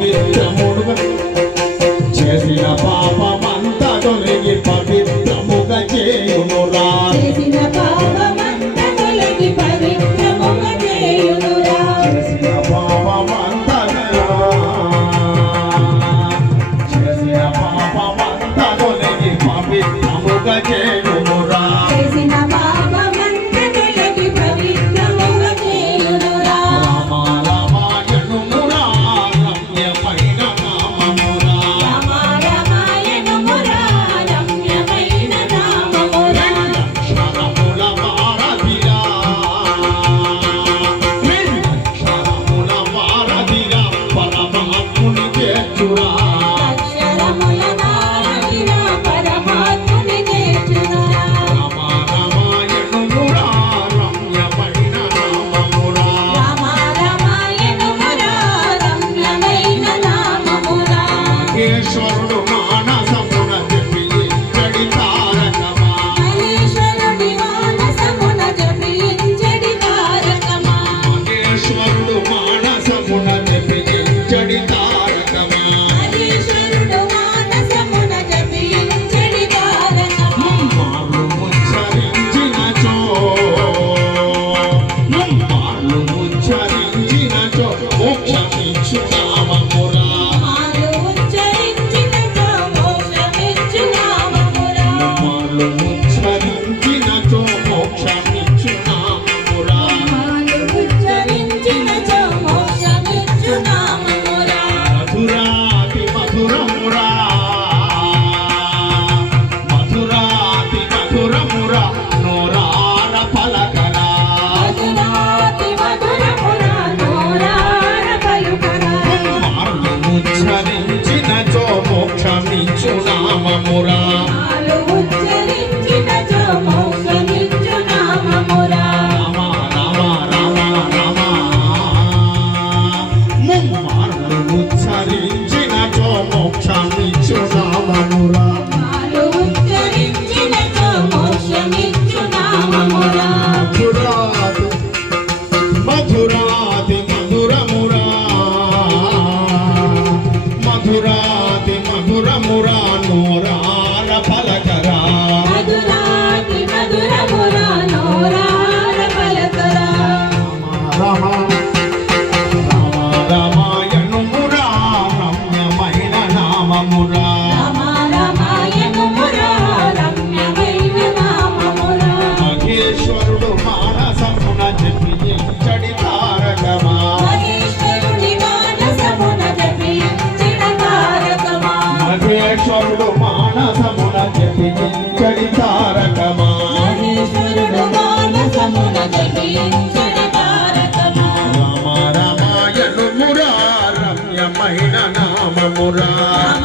పవిత్రముడుగా చేసిన పాపమంతా తొలగి పవిత్రముగా చేయుమురా quem chorou I'm a Ramamuram கடித்தா